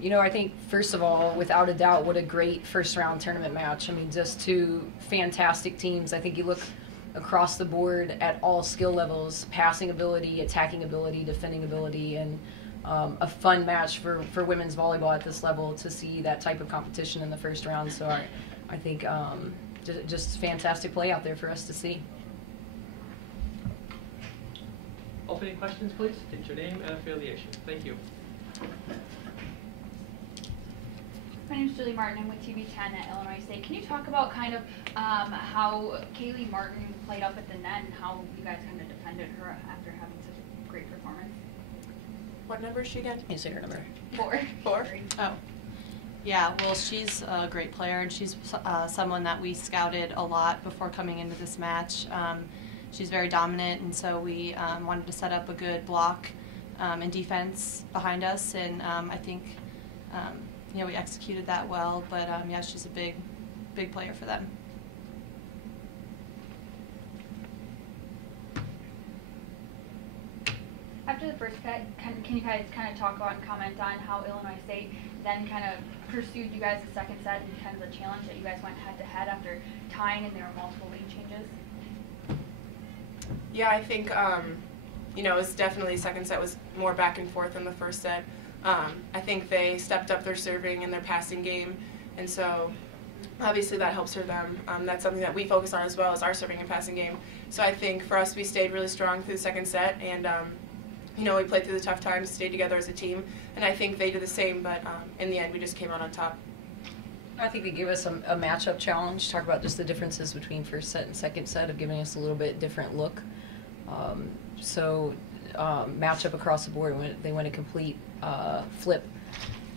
You know, I think, first of all, without a doubt, what a great first-round tournament match. I mean, just two fantastic teams. I think you look across the board at all skill levels, passing ability, attacking ability, defending ability, and a fun match for women's volleyball at this level to see that type of competition in the first round. So I think just fantastic play out there for us to see. Opening questions, please. State your name and affiliation. Thank you. My name is Julie Martin. I'm with TV10 at Illinois State. Can you talk about kind of how Kaylee Martin played up at the net and how you guys kind of defended her after having such a great performance? What number is she again? Can you say her number? 4. 4? Oh. Yeah, well, she's a great player, and she's someone that we scouted a lot before coming into this match. She's very dominant, and so we wanted to set up a good block and defense behind us, and I think you know, we executed that well. But yeah, she's a big player for them. After the first set, can you guys kind of talk about and comment on how Illinois State then kind of pursued you guys the second set and kind of the challenge that you guys went head-to-head after tying and there were multiple lead changes? Yeah, I think, you know, it was definitely, second set was more back and forth than the first set. I think they stepped up their serving and their passing game, and so obviously that helps for them. That's something that we focus on as well, as our serving and passing game. So I think for us, we stayed really strong through the second set, and you know, we played through the tough times, stayed together as a team, and I think they did the same, but in the end, we just came out on top. I think they gave us a matchup challenge. Talk about just the differences between first set and second set of giving us a little bit different look. Matchup across the board, they went a complete flip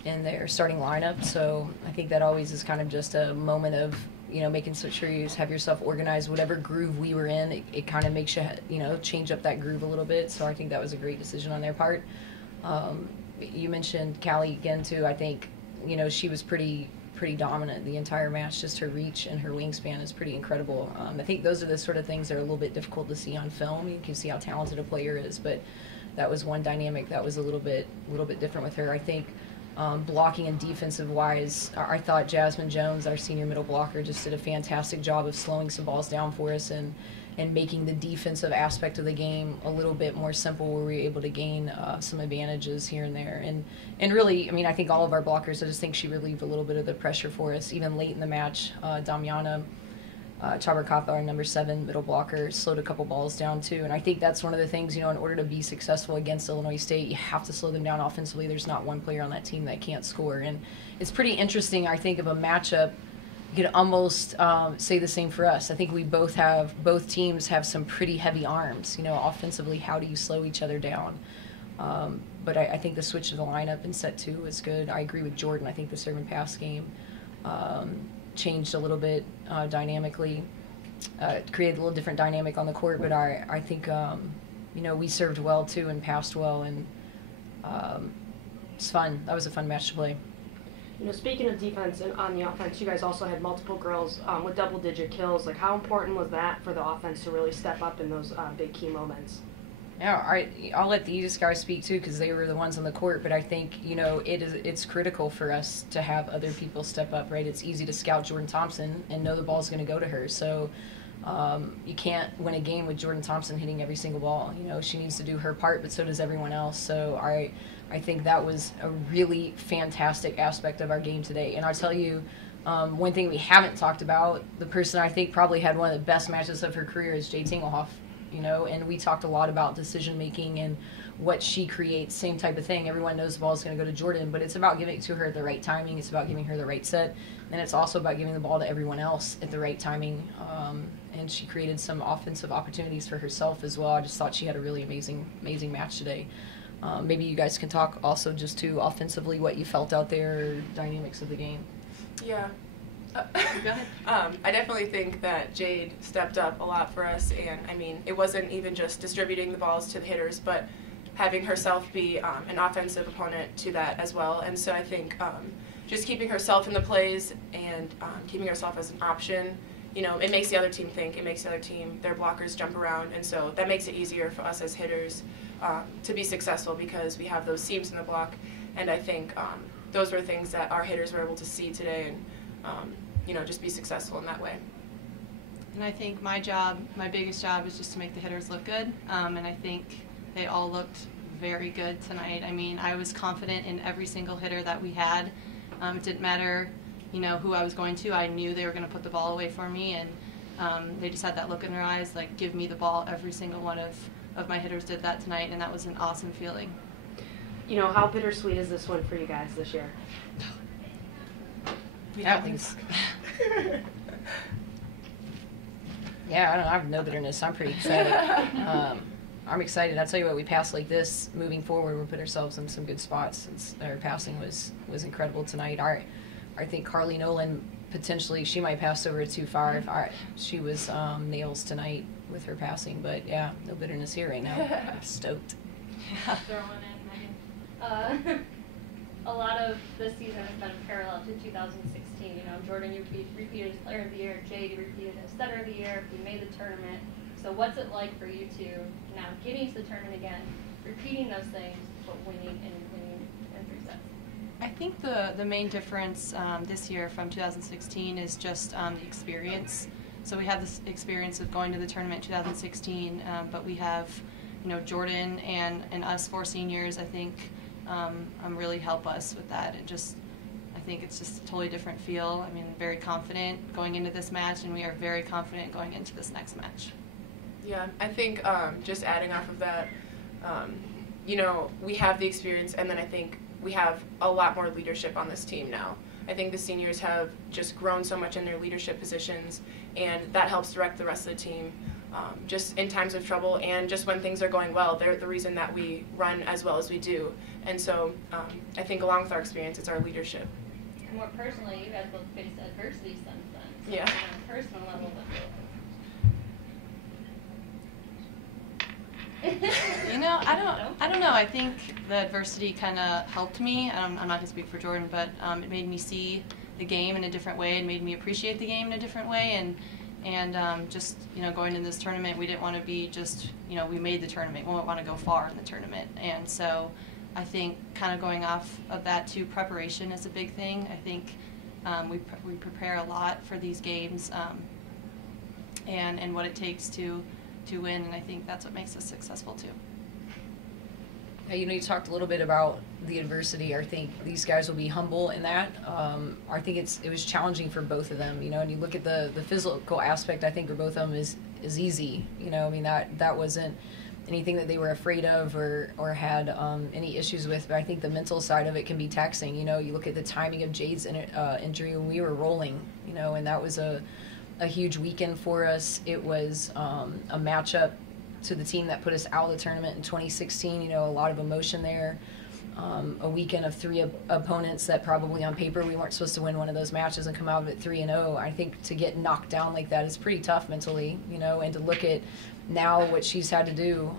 in their starting lineup. So I think that always is kind of just a moment of, you know, making sure you have yourself organized. Whatever groove we were in, it kind of makes you, you know, change up that groove a little bit. So I think that was a great decision on their part. You mentioned Callie again too. I think, you know, she was pretty dominant the entire match. Just her reach and her wingspan is pretty incredible. I think those are the sort of things that are a little bit difficult to see on film. You can see how talented a player is, but that was one dynamic that was a little bit different with her. I think blocking and defensive wise, I thought Jasmine Jones, our senior middle blocker, just did a fantastic job of slowing some balls down for us and making the defensive aspect of the game a little bit more simple, where we were able to gain some advantages here and there. And really, I mean, I think all of our blockers, I just think she relieved a little bit of the pressure for us. Even late in the match, Damiana Chabarkapa, our number 7 middle blocker, slowed a couple balls down too. And I think that's one of the things, you know, in order to be successful against Illinois State, you have to slow them down offensively. There's not one player on that team that can't score. And it's pretty interesting, I think, of a matchup. You could almost say the same for us. I think we both teams have some pretty heavy arms. You know, offensively, how do you slow each other down? But I think the switch of the lineup in set 2 was good. I agree with Jordan. I think the serve and pass game changed a little bit dynamically, created a little different dynamic on the court. But I think you know, we served well too and passed well, and it's fun. That was a fun match to play. You know, speaking of defense and on the offense, you guys also had multiple girls with double-digit kills. Like, how important was that for the offense to really step up in those big key moments? Yeah, I'll let the Aegis guys speak too, because they were the ones on the court. But I think, you know, it's critical for us to have other people step up. Right? It's easy to scout Jordan Thompson and know the ball's going to go to her. So you can't win a game with Jordan Thompson hitting every single ball. You know, she needs to do her part, but so does everyone else. So I think that was a really fantastic aspect of our game today. And I'll tell you, one thing we haven't talked about, the person I think probably had one of the best matches of her career is Jade Tingelhoff. You know, and we talked a lot about decision making and what she creates, same type of thing. Everyone knows the ball is going to go to Jordan, but it's about giving it to her at the right timing. It's about giving her the right set, and it's also about giving the ball to everyone else at the right timing. And she created some offensive opportunities for herself as well. I just thought she had a really amazing I today. Maybe you guys can talk also just to offensively what you felt out there, dynamics of the game. Yeah. Go ahead. I definitely think that Jade stepped up a lot for us, and I mean, it wasn't even just distributing the balls to the hitters, but having herself be an offensive opponent to that as well. And so I think just keeping herself in the plays and keeping herself as an option, you know, it makes the other team think, it makes the other team, their blockers jump around, and so that makes it easier for us as hitters to be successful because we have those seams in the block. And I think those were things that our hitters were able to see today and, just be successful in that way. And I think my biggest job is just to make the hitters look good, and I think they all looked very good tonight. I mean, I was confident in every single hitter that we had. It didn't matter, who I was going to. I knew they were going to put the ball away for me, and they just had that look in their eyes, like, give me the ball. Every single one of my hitters did that tonight, and that was an awesome feeling. How bittersweet is this one for you guys this year? Yeah, I think it's yeah, I don't know. I have no bitterness. I'm pretty excited. I'm excited. I'll tell you what, we pass like this moving forward, we'll put ourselves in some good spots. Our passing was incredible tonight. I think Carly Nolan, potentially, she might pass over a 2-5. She was nails tonight with her passing, but yeah, no bitterness here right now. I'm stoked. Throw one in, Megan. A lot of this season has been parallel to 2016. Jordan, you repeated as Player of the Year. Jade, you repeated as Setter of the Year. You made the tournament. So what's it like for you two now getting to the tournament again, repeating those things, but winning in 3 sets? I think the main difference this year from 2016 is just the experience. So we have this experience of going to the tournament in 2016, but we have, Jordan and us 4 seniors, I think, really help us with that. I think it's just a totally different feel. I mean, very confident going into this match, and we are very confident going into this next match. Yeah, I think just adding off of that, we have the experience, and then I think we have a lot more leadership on this team now. I think the seniors have just grown so much in their leadership positions, and that helps direct the rest of the team. Just in times of trouble and just when things are going well, they're the reason that we run as well as we do. And so I think along with our experience, it's our leadership. And more personally, you guys both faced adversity since then. So Yeah. on a personal level, I don't know. I think the adversity kind of helped me. I'm not going to speak for Jordan, but it made me see the game in a different way. It made me appreciate the game in a different way. And just, going into this tournament, we didn't want to be just, we made the tournament. We want to go far in the tournament. And so I think kind of going off of that too, preparation is a big thing. I think we prepare a lot for these games and what it takes to win, and I think that's what makes us successful too. You talked a little bit about the adversity. I think these guys will be humble in that. I think it was challenging for both of them, and you look at the physical aspect, I think for both of them is easy. That wasn't anything that they were afraid of or had any issues with, but I think the mental side of it can be taxing. You look at the timing of Jade's injury when we were rolling, and that was a huge weekend for us. It was a matchup to the team that put us out of the tournament in 2016. A lot of emotion there. A weekend of 3 opponents that probably on paper we weren't supposed to win one of those matches and come out of it 3-0. I think to get knocked down like that is pretty tough mentally, and to look at now what she's had to do,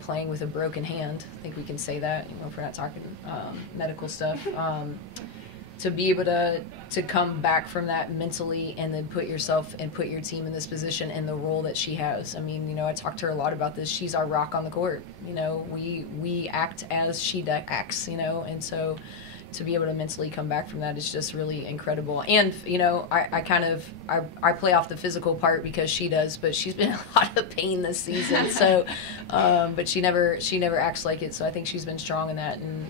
playing with a broken hand. I think we can say that, if we're not talking medical stuff. To be able to come back from that mentally and then put yourself and put your team in this position and the role that she has. I mean, I talked to her a lot about this. She's our rock on the court. We act as she acts, and so to be able to mentally come back from that is just really incredible. And, I play off the physical part because she does, but she's been in a lot of pain this season. So, but she never acts like it. So I think she's been strong in that. And,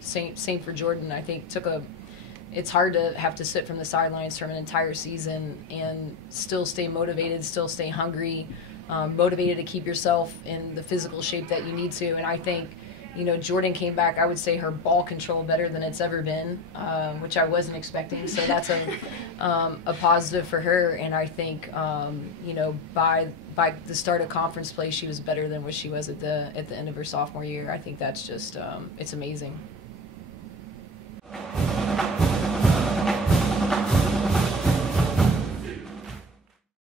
same for Jordan. I think it's hard to have to sit from the sidelines from an entire season and still stay motivated, still stay hungry, motivated to keep yourself in the physical shape that you need to. And I think, Jordan came back, I would say her ball control better than it's ever been, which I wasn't expecting. So that's a positive for her. And I think, by the start of conference play, she was better than what she was at the end of her sophomore year. I think that's just, it's amazing.